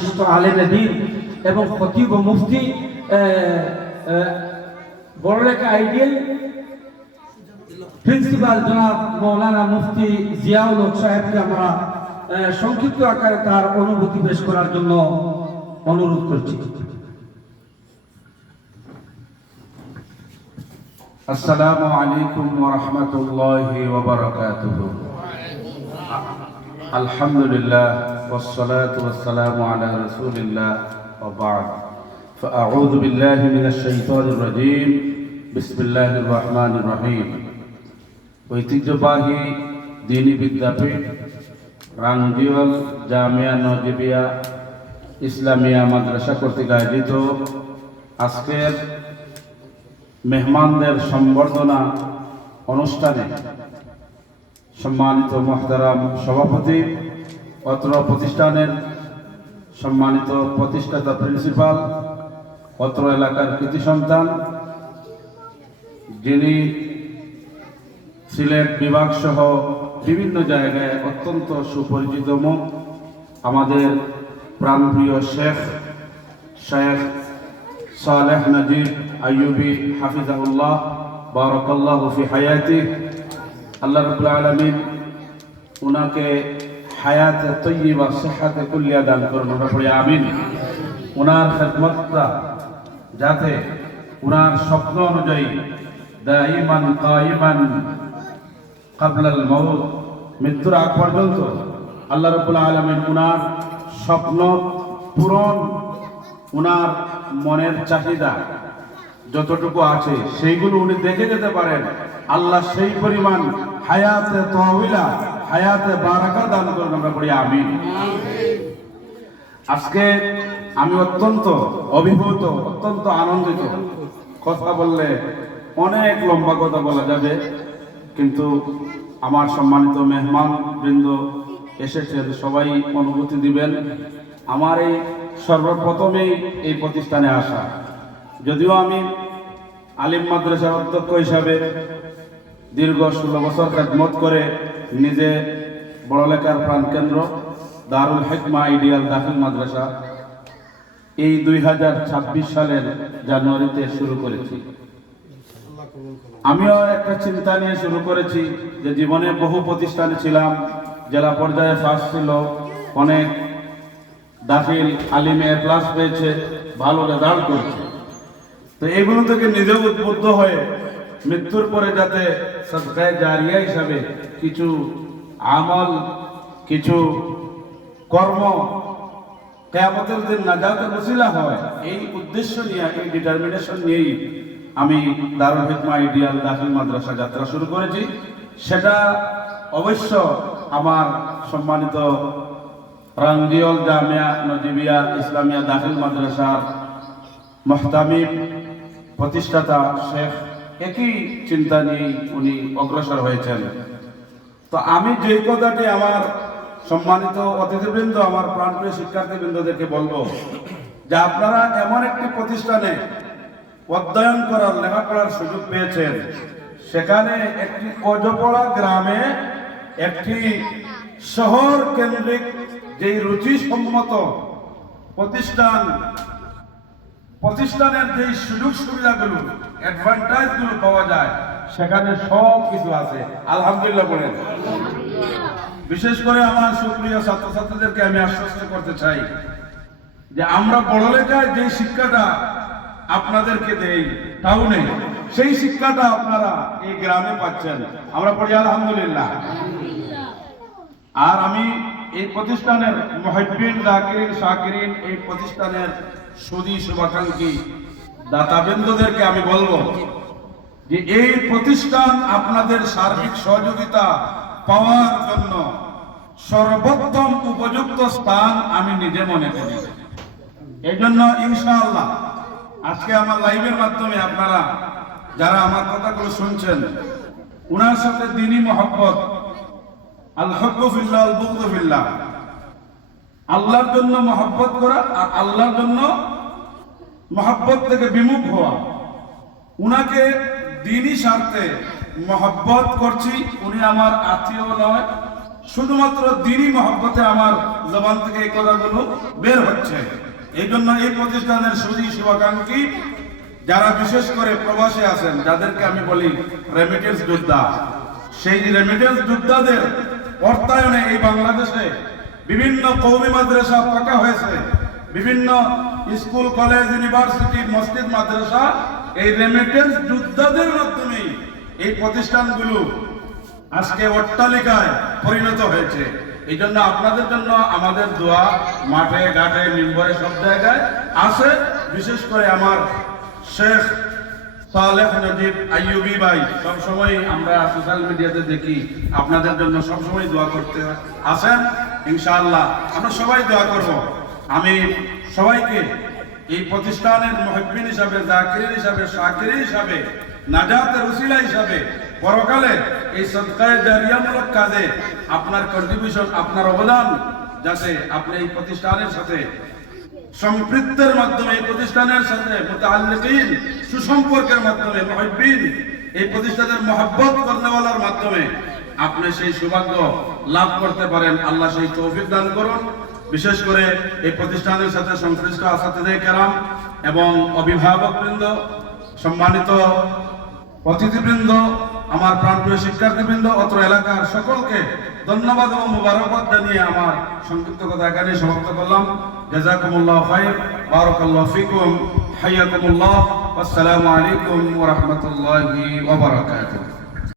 বিশিষ্ট আলেমে দ্বীন এবং খতিব ও মুফতি বড়লেখা আইডিয়াল প্রিন্সিপাল জনাব মৌলানা মুফতি জিয়াউল হক সাহেবকে আমরা সংক্ষিপ্ত আকারে তার অনুভূতি পেশ করার জন্য অনুরোধ করছি। আসসালামু আলাইকুম ওয়া রাহমাতুল্লাহি ওয়া বারাকাতুহু। আলহামদুলিল্লাহ ওয়াসসালাতু ওয়াসসালামু আলা রাসূলিল্লাহ ওয়া বা'দ। ফাআউযু বিল্লাহি মিনাশ শাইতানির রাজীম। বিসমিল্লাহির রহমানির রহিম। ঐতিহ্যবাহী দ্বীনি বিদ্যাপীঠ রাঙ্গিওয়াল জামিয়া নজিবিয়া ইসলামিয়া মাদ্রাসা কর্তৃক আয়োজিত আজকের মেহমানদের সম্বর্ধনা অনুষ্ঠানে সম্মানিত মুহতারাম সভাপতি, অত্র প্রতিষ্ঠানের সম্মানিত প্রতিষ্ঠাতা প্রিন্সিপাল, অত্র এলাকার কৃতি সন্তান, যিনি সিলেট বিভাগ সহ বিভিন্ন জায়গায় অত্যন্ত সুপরিচিত মুখ, আমাদের প্রাণপ্রিয় শেখ সালেহ নজিব আইয়ুবী হাফিজাহুল্লাহ বারাকাল্লাহু ফি হায়াতিহি। আল্লাহ রাব্বুল আলামিন উনাকে হায়াতে তয়্যিবা সিহহাতে কুল্লিয়া দান করুন, আমরা পড়ি আমিন। উনার খেদমতটা যাতে উনার স্বপ্ন অনুযায়ী দাইমান কায়িমান ক্বাবলাল মাউত, মৃত্যুর আগ পর্যন্ত আল্লাহ রাব্বুল আলামিন উনার স্বপ্ন পূরণ, উনার মনের চাহিদা যতটুকু আছে সেইগুলো উনি দেখে যেতে পারেন। আল্লাহ সেই পরিমাণ হায়াতে তাওয়িলা, হায়াতে বারাকা দান করুন, আমরা পড়ি আমিন। আজকে আমি অত্যন্ত অভিভূত, অত্যন্ত আনন্দিত। কথা বললে অনেক লম্বা কথা বলা যাবে, কিন্তু আমার সম্মানিত মেহমান বৃন্দ এসেছেন, সবাই অনুভূতি দিবেন। আমার এই সর্বপ্রথমেই এই প্রতিষ্ঠানে আসা, যদিও আমি আলিম মাদ্রাসার অধ্যক্ষ হিসাবে দীর্ঘ 16 বছর খেদমত করে নিজে বড়লেখার প্রাণকেন্দ্র দারুল হিকমা আইডিয়াল দাখিল মাদ্রাসা এই 2026 সালের জানুয়ারিতে শুরু করেছি। আমিও একটা চিন্তা নিয়ে শুরু করেছি যে জীবনে বহু প্রতিষ্ঠানে ছিলাম, জেলা পর্যায়ে ফার্স্ট ছিল, অনেক দাখিল আলিমে প্লাস পেয়েছে, ভালো রেজাল্ট করেছে। তো এগুলো থেকে নিজেও উদ্বুদ্ধ হয়ে মৃত্যুর পরে যাতে সদকায়ে জারিয়া হিসাবে কিছু আমল, কিছু কর্ম কিয়ামতের দিন নাজাতের ওসিলা হয়, এই উদ্দেশ্য নিয়ে, এই ডিটারমিনেশন নিয়েই আমি দারুল হিকমা আইডিয়াল দাখিল মাদ্রাসা যাত্রা শুরু করেছি। সেটা অবশ্য আমার সম্মানিত রাঙ্গিওয়াল জামিয়া নজিবিয়া ইসলামিয়া দাখিল মাদ্রাসার মুহতামিম প্রতিষ্ঠাতা শেখ একই চিন্তা নিয়েই উনি অগ্রসর হয়েছেন। তো আমি যে কথাটি আমার সম্মানিত অতিথিবৃন্দ, আমার প্রাণপ্রিয় শিক্ষার্থীবৃন্দদেরকে বলবো যে আপনারা এমন একটি প্রতিষ্ঠানে অধ্যয়ন করার, লেখাপড়ার সুযোগ পেয়েছেন, সেখানে একটি অজপড়া গ্রামে একটি শহর কেন্দ্রিক যেই রুচিসম্মত প্রতিষ্ঠানের যেই সুযোগ সুবিধাগুলো, অ্যাডভান্টেজগুলো পাওয়া যায়, সেখানে সব কিছু আছে। আলহামদুলিল্লাহ বলেন। বিশেষ করে আমার সুপ্রিয় ছাত্রছাত্রীদেরকে আমি আশ্বস্ত করতে চাই যে আমরা বড়লেখায় যে শিক্ষাটা আপনাদেরকে দেই টাউনে, সেই শিক্ষাটা আপনারা এই গ্রামে পাচ্ছেন, আমরা পড়ি আলহামদুলিল্লাহ। আর আমি এই প্রতিষ্ঠানের মুহিব্বিন, যাকিরিন, শাকিরিন, এই প্রতিষ্ঠানের সুদী শুভাকাঙ্ক্ষী দাতাবৃন্দদেরকে আমি বলবো যে এই প্রতিষ্ঠান আপনাদের সার্বিক সহযোগিতা পাওয়ার জন্য সর্বোত্তম উপযুক্ত স্থান আমি নিজে মনে করি। এই জন্য ইনশাআল্লাহ আজকে আমার লাইভের মাধ্যমে আপনারা যারা আমার কথাগুলো শুনছেন, উনার সাথে দ্বীনি মহব্বত, আল হুব্বু ফিল্লাহ আল বুগদু ফিল্লাহ, আল্লাহর জন্য মহব্বত করা আর আল্লাহর জন্য মহব্বত থেকে বিমুখ হওয়া। উনাকে দ্বীনি স্বার্থে মহব্বত করছি, উনি আমার আত্মীয় নয়, শুধুমাত্র দিনই মহব্বতে আমার জবান থেকে এই কথাগুলো বের হচ্ছে। এই জন্য এই প্রতিষ্ঠানের সুদী শুভাকাঙ্ক্ষী যারা বিশেষ করে প্রবাসী আছেন, যাদেরকে আমি বলি রেমিটেন্স যোদ্ধা, সেই রেমিটেন্স যোদ্ধাদের অর্থায়নে এই বাংলাদেশে বিভিন্ন কওমি মাদ্রাসা পাকা হয়েছে, বিভিন্ন স্কুল কলেজ ইউনিভার্সিটি মসজিদ মাদ্রাসা এই রেমিটেন্স যোদ্ধাদের মাধ্যমেই এই প্রতিষ্ঠানগুলো আজকে অট্টালিকায় পরিণত হয়েছে। এই জন্য আপনাদের জন্য আমাদের দোয়া মাঠে ঘাটে মিম্বরে সব জায়গায় আছে। বিশেষ করে আমার শেখ সালেহ নজিব আইয়ুবী ভাই সবসময় আমরা সোশ্যাল মিডিয়াতে দেখি আপনাদের জন্য সবসময় দোয়া করতে আসেন। ইনশাআল্লাহ আমরা সবাই দোয়া করব। আমি সবাইকে এই প্রতিষ্ঠানের মুহিব্বিন হিসাবে, জাকিরিন হিসাবে, শাকিরিন হিসাবে, নাজাতের উসিলা হিসাবে পরকালে এই সদকায়ে জারিয়ামূলক কাজে আপনার কন্ট্রিবিউশন, আপনার অবদান যাতে আপনি এই প্রতিষ্ঠানের সাথে সম্পৃক্তের মাধ্যমে, এই প্রতিষ্ঠানের সাথে মুতাআল্লিকিন সুসম্পর্কের মাধ্যমে, মুহিব্বিন এই প্রতিষ্ঠানের মহব্বত করনেওয়ালার মাধ্যমে আপনি সেই সৌভাগ্য লাভ করতে পারেন। আল্লাহ সেই তৌফিক দান করুন। বিশেষ করে এই প্রতিষ্ঠানের সাথে সংশ্লিষ্ট আসাতিজে কেরাম এবং অভিভাবকবৃন্দ, সম্মানিত অতিথিবৃন্দ, আমার প্রাণপ্রিয় শিক্ষার্থীবৃন্দ, অত্র এলাকার সকলকে ধন্যবাদ এবং মুবারকবাদ জানিয়ে আমার সংক্ষিপ্ত কথা এখানে সমাপ্ত করলাম। জাযাকুমুল্লাহু খাইর, বারাকাল্লাহু ফিকুম, হাইয়াকুমুল্লাহ, আসসালামু আলাইকুম ওয়া রাহমাতুল্লাহি ওয়া বারাকাতুহু।